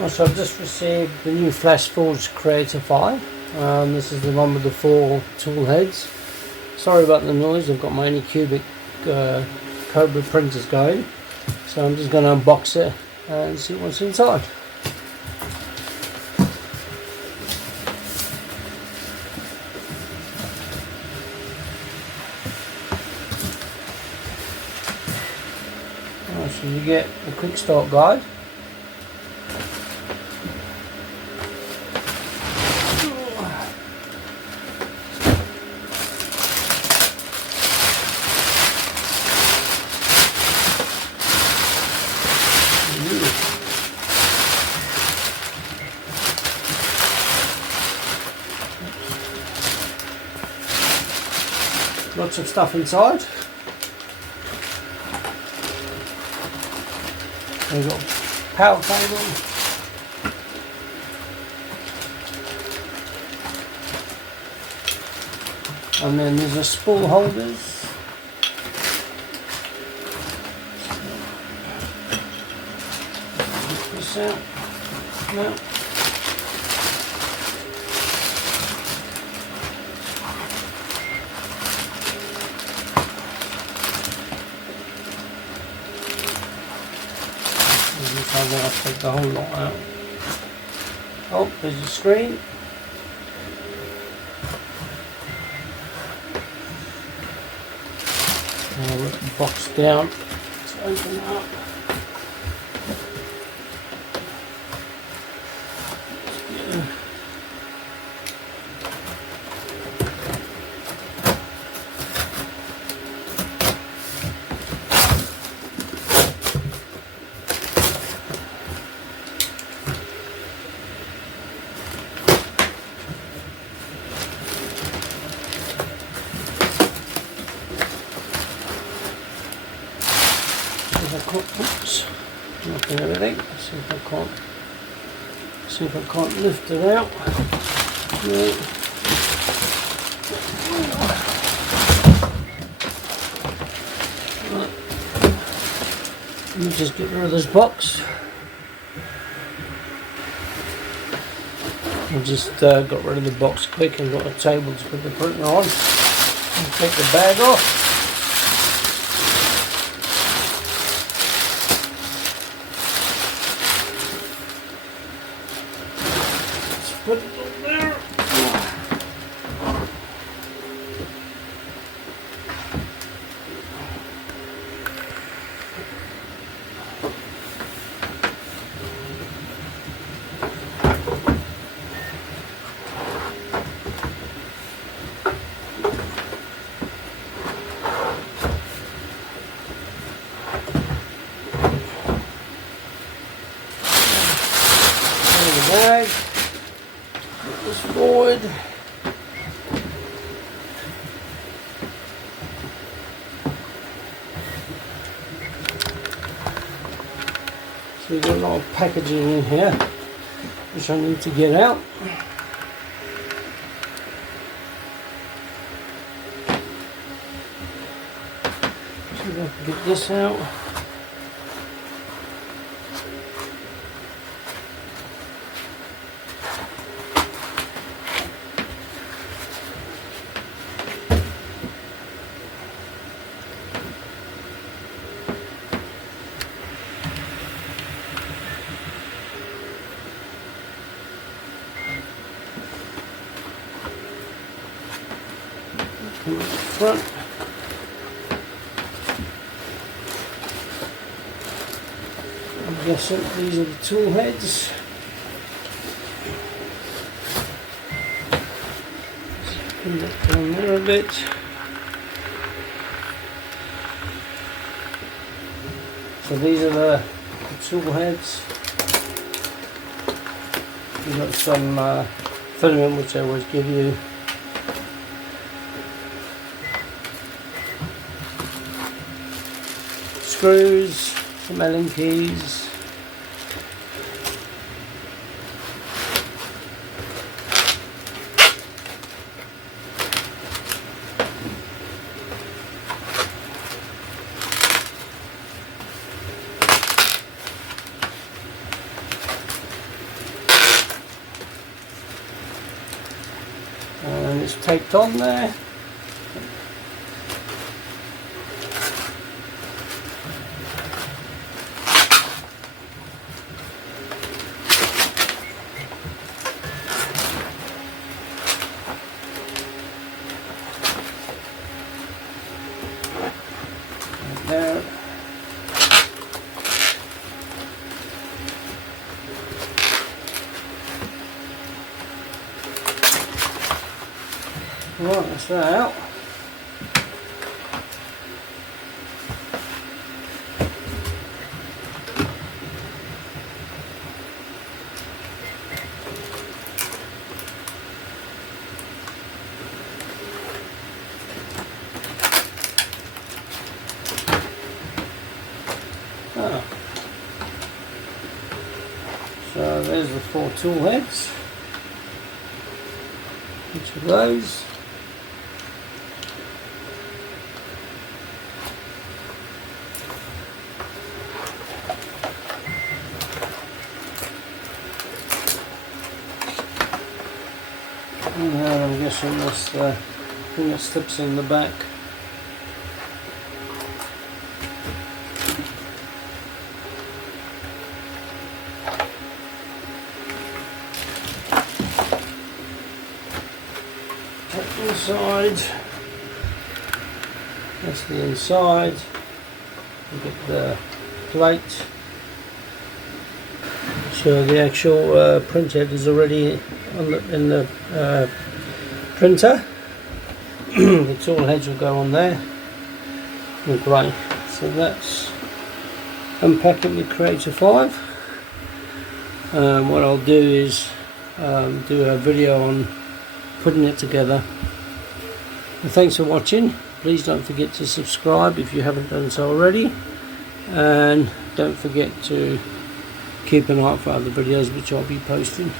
Also, I've just received the new Flashforge Creator 5. This is the one with the 4 tool heads. Sorry about the noise, I've got my Anycubic Cobra printers going. So I'm just going to unbox it and see what's inside. So you get a quick start guide. Lots of stuff inside. We've got power cable, and then there's a spool holders. Take this out now. I'm going to take the whole lot out. Oh, there's a screen. And I'll let the box down to open it up. Oops, knocking everything. See if I can't lift it out. No. Let me just get rid of this box. I just got rid of the box quick and got a table to put the printer on. And take the bag off. Put it on there. There's the bag. Put this forward. So we've got a lot of packaging in here, which I need to get out. See if I can get this out. Come to the front. I'm guessing these are the tool heads. Put that down there a bit. So these are the tool heads. You've got some filament which I always give you. Screws, some Allen keys, taped on there. There. Right, that's that out. So there's the 4 tool heads, each of those. And then I'm guessing that's the thing that slips in the back. Inside, that's the inside. You get the plate. So the actual print head is already on in the printer. The tool heads will go on there. Great. So that's unpacking the Creator 5. What I'll do is do a video on putting it together. Well, thanks for watching. Please don't forget to subscribe if you haven't done so already, and don't forget to keep an eye out for other videos which I'll be posting.